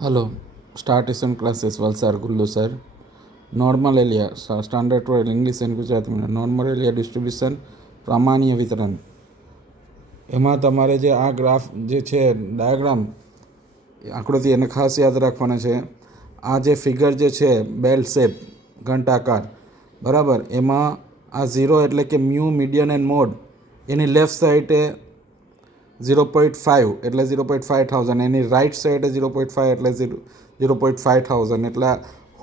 Hello, star tuition classes Valsad Gullu sir. Normal Aliya standard royal English and ગુજરાતીમાં normal Aliya distribution પ્રામાણ્ય વિતરણ. એમાં તમારે જે આ ગ્રાફ જે છે ડાયાગ્રામ આકૃતિ એને ખાસ યાદ રાખવાના છે. આ જે ફિગર જે છે બેલ શેપ ઘંટાકાર બરાબર, એમાં આ 0 એટલે કે mu median and mode any left સાઈડે 0.5 એટલે 0.5000, એની રાઇટ સાઈડે 0.5 એટલે 0.5000, એટલે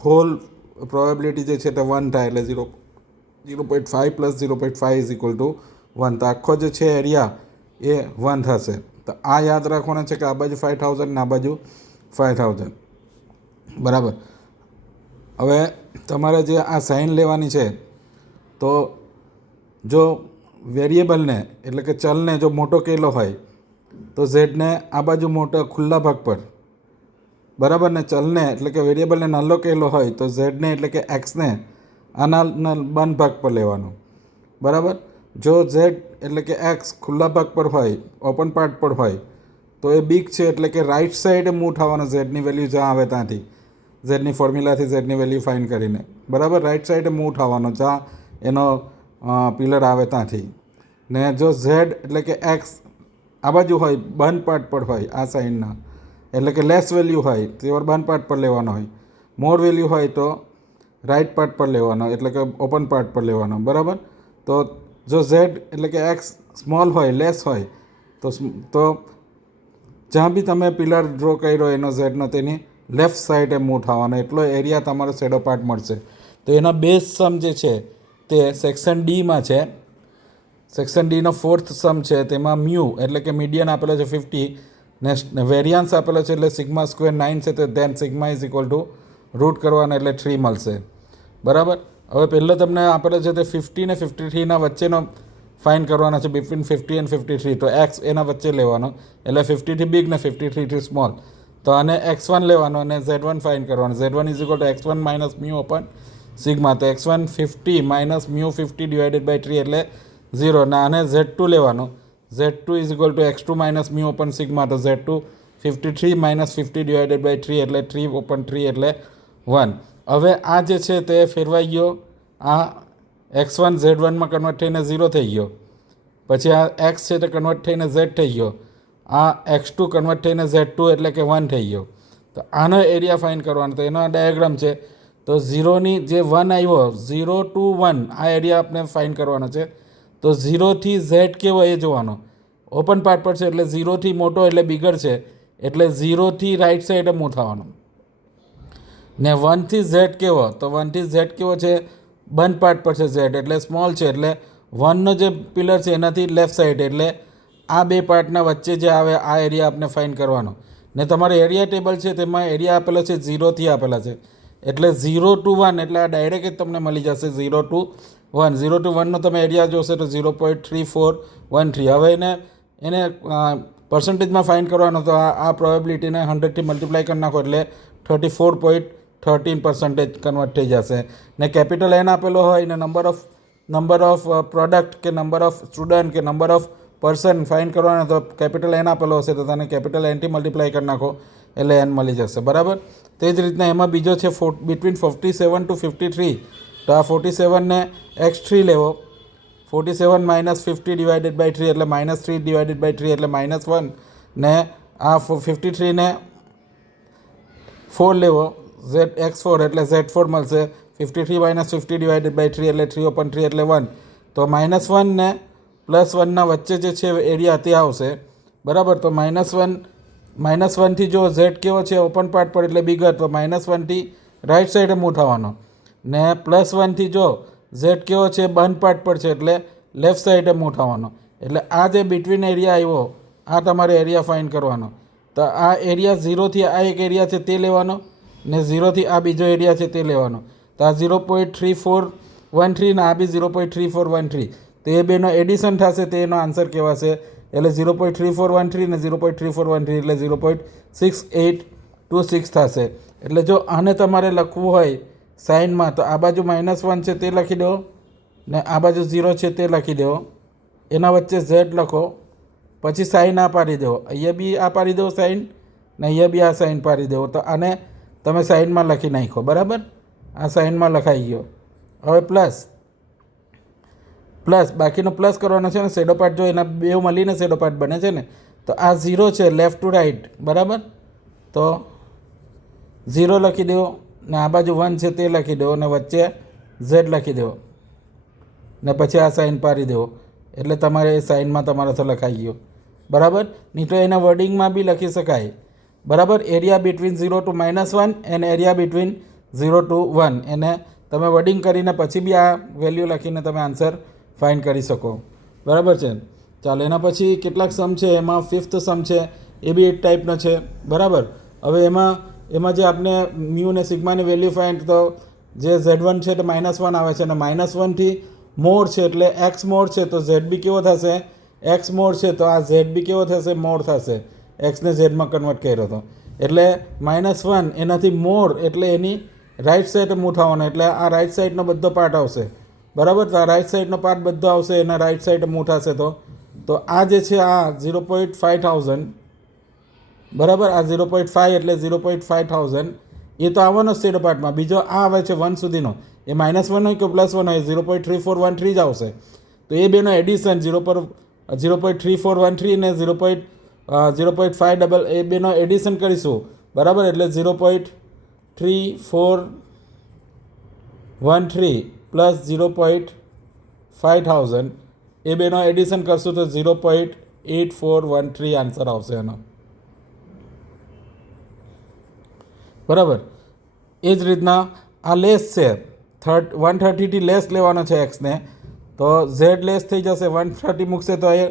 હોલ પ્રોબેબિલિટી જે છે તે 1 થાય એટલે 0.5 પ્લસ 0.5 ઇઝ ઇક્વલ ટુ 1. તો આખો જે છે એરિયા એ 1 થશે. તો આ યાદ રાખવાના છે કે આ બાજુ 5000 ને આ બાજુ 5000 બરાબર. હવે તમારે જે આ સાઇન લેવાની છે, તો જો વેરિયેબલને એટલે કે ચલને જો મોટો કેલો હોય તો ઝેડને આ બાજુ મોટા ખુલ્લા ભાગ પર બરાબર, ને ચલને એટલે કે વેરિયેબલને નાનો કેલો હોય તો ઝેડને એટલે કે એક્સને આના બંધ ભાગ પર લેવાનો બરાબર. જો ઝેડ એટલે કે એક્સ ખુલ્લા ભાગ પર હોય, ઓપન પાર્ટ પર હોય, તો એ બિગ છે એટલે કે રાઇટ સાઈડે મૂવ થવાનો ઝેડની વેલ્યુ જ્યાં આવે ત્યાંથી, ઝેડની ફોર્મ્યુલાથી ઝેડની વેલ્યુ ફાઇન કરીને બરાબર રાઇટ સાઈડે મૂવ થવાનો જ્યાં એનો પિલર આવે ત્યાંથી. ને જો ઝેડ એટલે કે એક્સ આ બાજુ હોય, બંધ પાર્ટ પર હોય આ સાઇડના, એટલે કે લેસ વેલ્યુ હોય તો બંધ પાર્ટ પર લેવાનો હોય, મોર વેલ્યુ હોય તો રાઇટ પાર્ટ પર લેવાનો એટલે કે ઓપન પાર્ટ પર લેવાનો બરાબર. તો જો ઝેડ એટલે કે એક્સ સ્મોલ હોય, લેસ હોય, તો જ્યાં બી તમે પિલર ડ્રો કર્યો એનો ઝેડનો તેની લેફ્ટ સાઈડે મૂવ થવાનો, એટલો એરિયા તમારો શેડો પાર્ટ મળશે. તો એના બેઝ સમ જે છે તે સેક્શન ડીમાં છે. સેક્શન ડીનો 4th સમ છે, તેમાં મ્યુ એટલે કે મીડિયન આપેલો છે 50, ને વેરિયાન્સ આપેલો છે એટલે સિગ્મા સ્ક્વેર 9 છે, તો then sigma is equal to root કરવાના એટલે 3 મળશે બરાબર. હવે પહેલો તમને આપેલો છે તે 50 ને 53ના વચ્ચેનો ફાઇન કરવાના છે, બિટવીન 50 એન્ડ 53. તો એક્સ એના વચ્ચે લેવાનો એટલે 50 થી બિગ ને 53 થી સ્મોલ. તો આને x1 લેવાનો અને z1 ફાઇન કરવાનો. z1 is equal to x1 minus mu upon sigma. તો x1 50 minus mu 50 divided by 3 એટલે 0. ને આને z2 લેવાનો. z2 is equal two x2 minus mu open sigma. તો z2 53 માઇનસ 50 ડિવાઇડેડ બાય 3 એટલે 3 ઓપન 3 એટલે 1. હવે આ જે છે તે ફેરવાઈ ગયો, આ x1 z1માં કન્વર્ટ થઈને 0 થઈ ગયો. પછી આ x છે તે કન્વર્ટ થઈને z થઈ ગયો. આ x2 કન્વર્ટ થઈને z2 એટલે કે 1 થઈ ગયો. તો આનો એરિયા ફાઇન કરવાનો. તો એનો આ ડાયાગ્રામ છે. તો 0ની જે 1 આવ્યો, 0 to 1 આ એરિયા આપણે ફાઇન કરવાનો છે. તો 0થી z કેવો એ જોવાનો. ઓપન પાર્ટ પર છે એટલે 0થી મોટો એટલે બિગર છે, એટલે 0થી રાઇટ સાઈડે મૂવ થવાનો. ને 1થી z કેવો, તો 1થી z કેવો છે, બંધ પાર્ટ પર છે z એટલે સ્મોલ છે, એટલે 1નો જે પિલર છે એનાથી લેફ્ટ સાઈડ, એટલે આ બે પાર્ટના વચ્ચે જે આવે આ એરિયા આપણે ફાઇન કરવાનો. ને તમારે એરિયા ટેબલ છે તેમાં એરિયા આપેલો છે 0થી આપેલા છે, એટલે 0 to 1 એટલે આ ડાયરેક્ટ જ તમને મળી જશે 0 to 1. 0 to 1નો તમે એરિયા જોશો તો 0.3413. હવે એને પર્સન્ટેજમાં ફાઇન કરવાનો. તો આ પ્રોબેબિલિટીને 100થી મલ્ટીપ્લાય કરી નાખો એટલે 34.13% કન્વર્ટ થઈ જશે. ને કેપિટલ એન આપેલો હોય ને નંબર ઓફ પ્રોડક્ટ કે નંબર ઓફ સ્ટુડન્ટ કે નંબર ઓફ પર્સન ફાઇન કરવાનો, તો કેપિટલ એન આપેલો હશે તો તને કેપિટલ એનથી મલ્ટીપ્લાય કરી નાખો એટલે એન મળી જશે બરાબર. તે જ રીતના એમાં બીજો છે બિટવીન 47 to 53. તો આ 47ને x3 લેવો. 47 માઇનસ 50 ડિવાઇડેડ બાય 3 એટલે -3 ડિવાઇડેડ બાય 3 એટલે -1. ને આ 53ને 4 લેવો, x4 એટલે z4 મળશે. 53 માઇનસ 50 ડિવાઇડેડ બાય 3 એટલે 3 ઓપન 3 એટલે 1. તો -1 ને +1ના વચ્ચે જે છે એરિયા તે આવશે બરાબર. તો -1થી જો z કેવો છે ઓપન પાર્ટ પર એટલે બિગર, તો -1થી રાઇટ સાઈડે મૂવ થવાનો. ને +1થી જો z કેવો છે બંધ પાર્ટ પર છે એટલે લેફ્ટ સાઈડે મૂવ થવાનો. એટલે આ જે બિટવીન એરિયા આવ્યો આ તમારે એરિયા ફાઇન કરવાનો. તો આ એરિયા 0થી આ એક એરિયા છે તે લેવાનો, ને 0થી આ બીજો એરિયા છે તે લેવાનો. તો આ 0.3413 ને આ બી 0.3413, તો એ બેનો એડિશન થશે તે એનો આન્સર કહેવાશે. એટલે 0.3413 ને 0.3413 એટલે 0.6826 થશે. એટલે જો આને તમારે લખવું હોય સાઇનમાં, તો આ બાજુ -1 છે તે લખી દો, ને આ બાજુ 0 છે તે લખી દો, એના વચ્ચે z લખો, પછી સાઇન આ પાડી દો, અહીંયા બી આ પાડી દો સાઇન, ને અહીંયા બી આ સાઇન પાડી દેવો. તો આને તમે સાઇનમાં લખી નાખો. બરાબર, આ સાઇનમાં લખાઈ ગયો. હવે પ્લસ બાકીનો પ્લસ કરવાનો છે ને. શેડો પાર્ટ જો એના બે મળીને શેડો પાર્ટ બને છે ને, તો આ 0 છે લેફ્ટ ટુ રાઈટ. બરાબર, તો 0 લખી દેવો ને આ બાજુ 1 છે તે લખી દેવો ને વચ્ચે z લખી દેવો ને પછી આ સાઇન પાડી દેવો. એટલે તમારે એ સાઇનમાં તમારો તો લખાઈ ગયો. બરાબર, નહીં તો એના વર્ડિંગમાં બી લખી શકાય. બરાબર, area between 0 to -1 and area between 0 to 1 એને તમે વર્ડિંગ કરીને પછી બી આ વેલ્યુ લખીને તમે આન્સર ફાઇન્ડ કરી શકો. બરાબર છે. ચાલો, એના પછી કેટલાક સમ છે. એમાં 5th સમ છે, એ બી એક ટાઈપનો છે. બરાબર, હવે એમાં જે આપણે મ્યુ ને સિગ્માની વેલ્યુ ફાઇન્ડ, તો જે z1 છે તે -1 આવે છે અને -1 થી મોડ છે એટલે x મોડ છે તો z બી કેવો થશે? x મોડ છે તો આ z બી કેવો થશે? મોડ થશે. x ને z માં કન્વર્ટ કર્યો હતો એટલે -1 એનાથી મોડ એટલે એની રાઈટ સાઈડ મૂવ થવાનો એટલે આ રાઈટ સાઈડનો બધો પાર્ટ આવશે. બરાબર, તો આ રાઈટ સાઈડનો પાર્ટ બધો આવશે એના રાઈટ સાઈડ મૂવ થશે. તો આ જે છે આ 0.5000. બરાબર, આ 0.5 એટલે 0.5000 એ તો આવવાનો શેડો પાર્ટમાં. બીજો આ આવે છે 1 સુધીનો, એ -1 હોય કે +1 હોય 0.3413 જ આવશે. તો એ બેનો એડિશન 0.3413 ને 0.5 એ બેનો એડિશન કરીશું. બરાબર, એટલે 0.3413 પ્લસ 0.5000 એ બેનો એડિશન કરશું તો 0.8413 આન્સર આવશે એનો. બરાબર, એ જ રીતના આ લેસ છે 130 થી લેસ લેવાનો છે એક્સને, તો ઝેડ લેસ થઈ જશે. 130 મૂકશે તો એ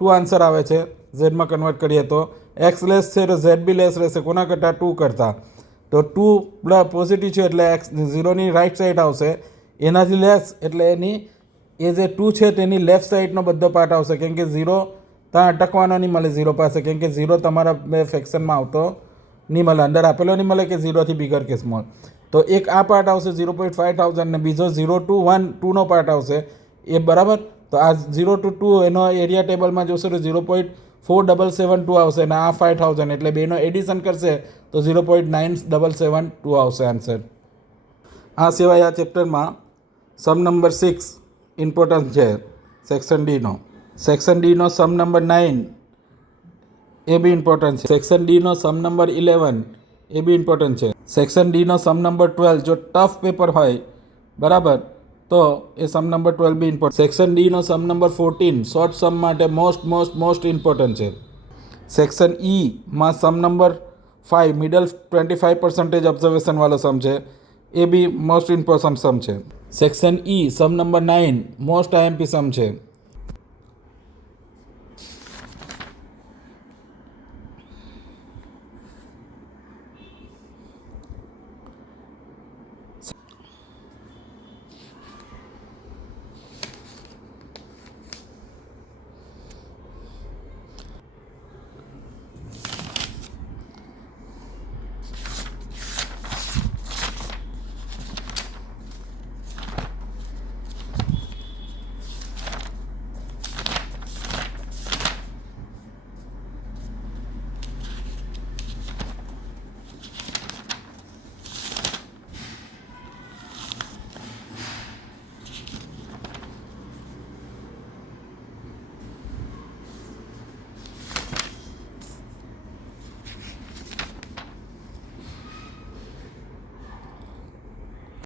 2 આન્સર આવે છે. ઝેડમાં કન્વર્ટ કરીએ તો એક્સ લેસ છે તો ઝેડ બી લેસ રહેશે. કોના કરતાં? 2 કરતાં. તો 2 પોઝિટિવ છે એટલે એક્સ 0ની રાઈટ સાઈડ આવશે. એનાથી લેસ એટલે એની એ જે 2 છે તેની લેફ્ટ સાઈડનો બધો પાર્ટ આવશે. કેમ કે 0 ત્યાં અટકવાનો નહીં મળે 0 પાસે, કેમ કે 0 તમારા બે ફેક્શનમાં આવતો નહીં મળે, અંદર આપેલો નહીં મળે કે 0 થી બિગર કે સ્મોલ. તો એક આ પાર્ટ આવશે 0.5000 ને બીજો 0 to 1 2નો પાર્ટ આવશે એ. બરાબર, તો આ 0 to 2 એનો એરિયા ટેબલમાં જોશે તો 0.4772 આવશે અને આ 5000 એટલે બેનો એડિશન કરશે તો 0.9772 આવશે આન્સર. આ સિવાય આ ચેપ્ટરમાં સમ નંબર 6 ઇમ્પોર્ટન્સ છે સેક્શન ડીનો. સેક્શન ડીનો સમ નંબર 9 એ બી ઇમ્પોર્ટન્ટ છે. સેક્શન ડીનો સમ નંબર 11 એ બી ઇમ્પોર્ટન્ટ છે. સેક્શન ડીનો સમ નંબર 12 જો ટફ પેપર હોય બરાબર તો એ સમ નંબર 12 બી ઇમ્પોર્ટન્ટ. સેક્શન ડીનો સમ નંબર 14 શોર્ટ સમ માટે મોસ્ટ ઇમ્પોર્ટન્ટ છે. સેક્શન ઈમાં સમ નંબર 5 મિડલ 25% ઓબ્ઝર્વેશન વાળો સમ છે, એ બી મોસ્ટ ઇમ્પોર્ટન્ટ સમ છે. Section E sum number 9 most IMP sum છે.